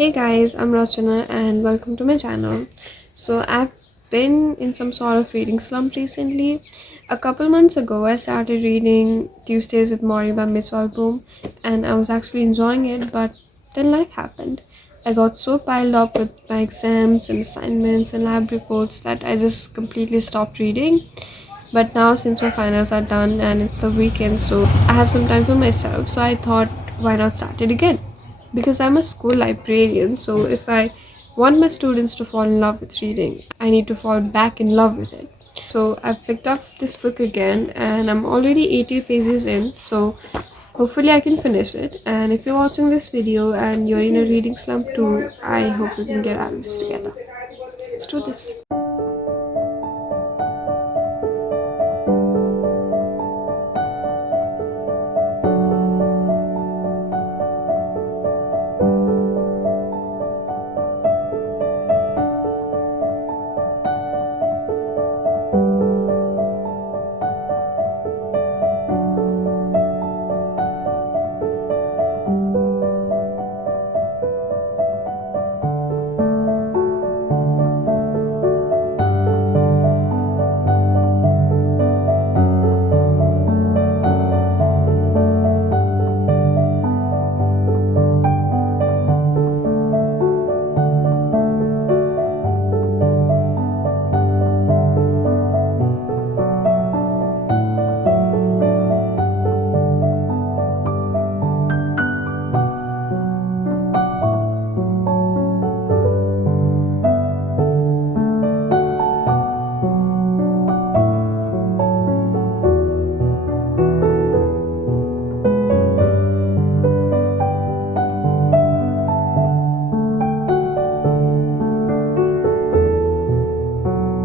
Hey guys, I'm Rachana and welcome to my channel. I've been in some sort of reading slump recently. A couple months ago, I started reading Tuesdays with Morrie by Miss Album and I was actually enjoying it, but then life happened. I got so piled up with my exams and assignments and lab reports that I just completely stopped reading. But now, since my finals are done and it's the weekend, so I have some time for myself, so I thought, why not start it again? Because I'm a school librarian, so if I want my students to fall in love with reading, I need to fall back in love with it. So I've picked up this book again and I'm already 80 pages in, so hopefully I can finish it. And if you're watching this video and you're in a reading slump too, I hope we can get out of this together. Let's do this.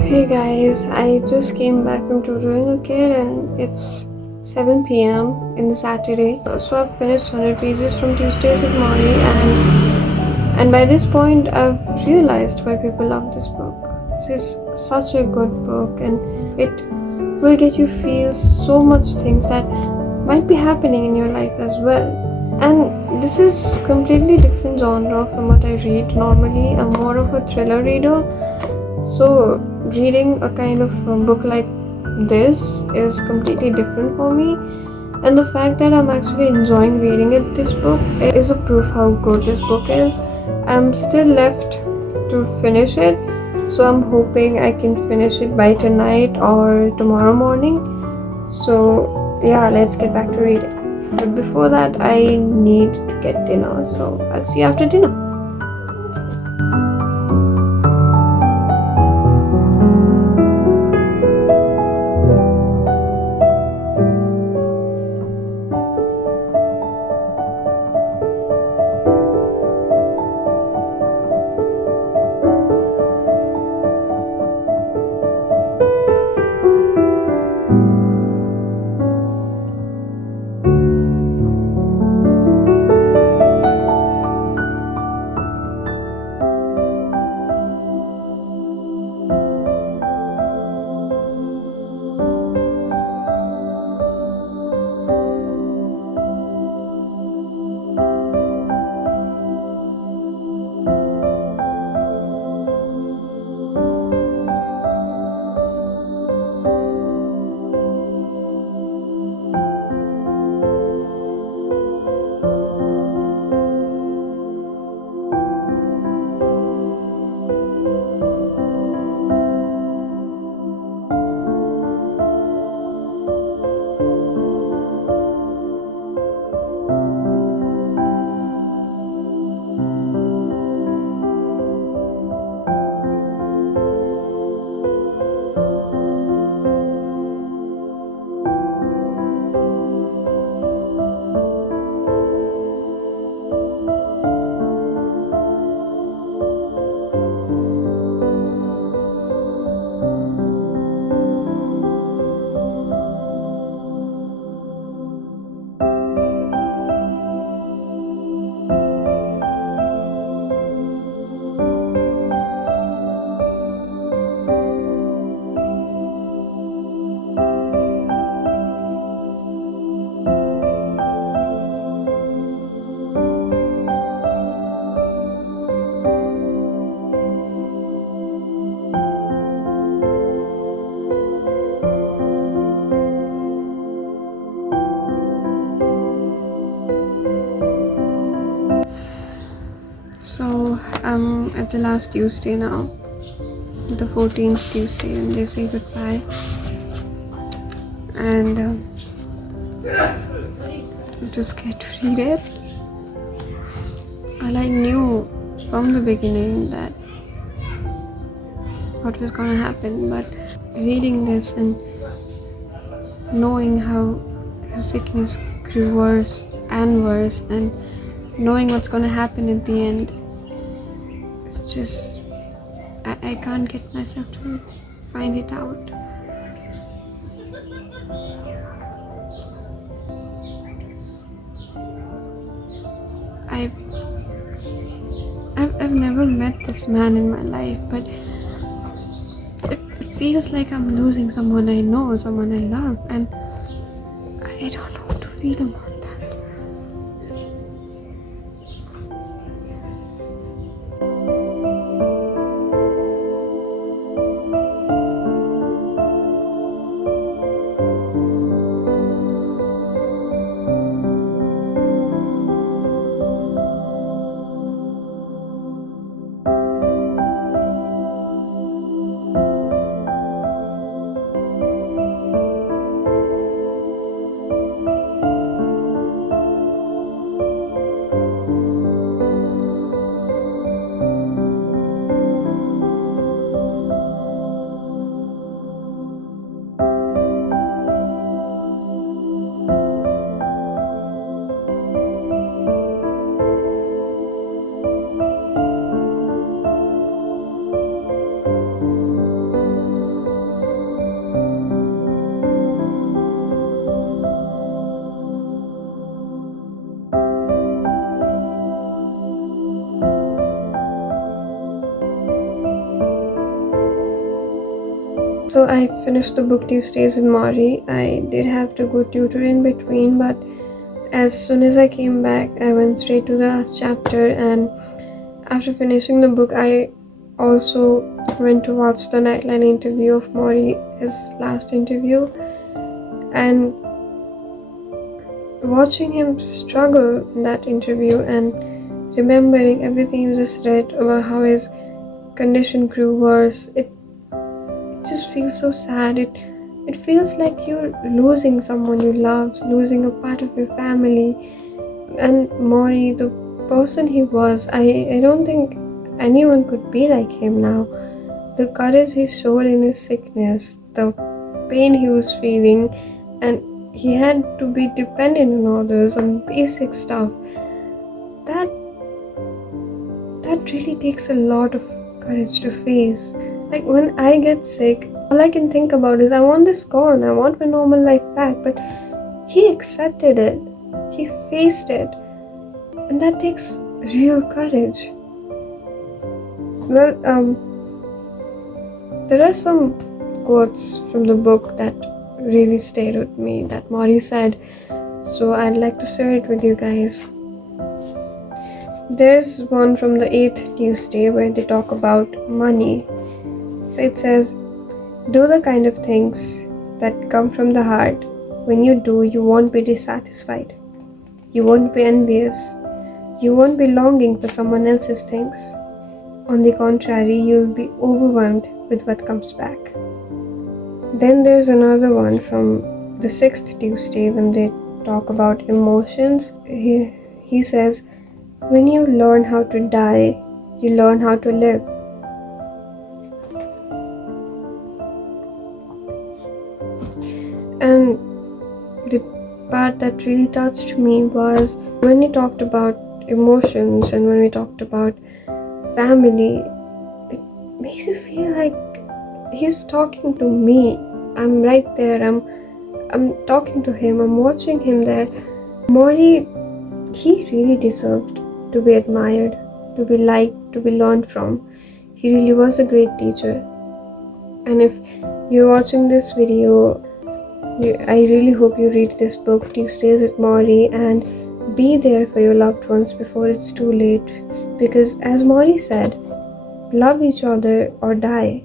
Hey guys, I just came back from tutoring a kid and it's 7 p.m. in the Saturday. So I've finished 100 pages from Tuesdays with Morrie and by this point I've realized why people love this book. This is such a good book and it will get you feel so much things that might be happening in your life as well. And this is completely different genre from what I read normally. I'm more of a thriller reader. So reading a kind of book like this is completely different for me, and the fact that I'm actually enjoying reading this book is a proof how good this book is. I'm still left to finish it, so I'm hoping I can finish it by tonight or tomorrow morning. So yeah, let's get back to reading. But before that, I need to get dinner, so I'll see you after dinner. So I'm at the last Tuesday now, the 14th Tuesday, and they say goodbye. And I'm just scared to read it. Well, I knew from the beginning that what was gonna happen, but reading this and knowing how his sickness grew worse and worse, and knowing what's gonna happen at the end, it's just I can't get myself to find it out. I've never met this man in my life, but it feels like I'm losing someone I know, someone I love, and I don't know what to feel about that. So I finished the book Tuesdays with Morrie. I did have to go tutor in between, but as soon as I came back, I went straight to the last chapter, and after finishing the book, I also went to watch the Nightline interview of Morrie, his last interview, and watching him struggle in that interview and remembering everything you just read about how his condition grew worse, it just feels so sad. It feels like you're losing someone you love, losing a part of your family. And Morrie, the person he was, I don't think anyone could be like him now. The courage he showed in his sickness, the pain he was feeling, and he had to be dependent on others, on basic stuff. That really takes a lot of courage to face. Like when I get sick, all I can think about is I want this gone, I want my normal life back. But he accepted it, he faced it, and that takes real courage. Well, there are some quotes from the book that really stayed with me that Morrie said, so I'd like to share it with you guys. There's one from the 8th Tuesday where they talk about money. So it says, do the kind of things that come from the heart. When you do, you won't be dissatisfied. You won't be envious. You won't be longing for someone else's things. On the contrary, you'll be overwhelmed with what comes back. Then there's another one from the 6th Tuesday when they talk about emotions. He says, when you learn how to die, you learn how to live. And the part that really touched me was when he talked about emotions and when we talked about family. It makes you feel like he's talking to me. I'm right there. I'm talking to him. I'm watching him there. Morrie, he really deserved to be admired, to be liked, to be learned from. He really was a great teacher. And if you're watching this video, I really hope you read this book, Tuesdays with Morrie, and be there for your loved ones before it's too late. Because as Morrie said, love each other or die.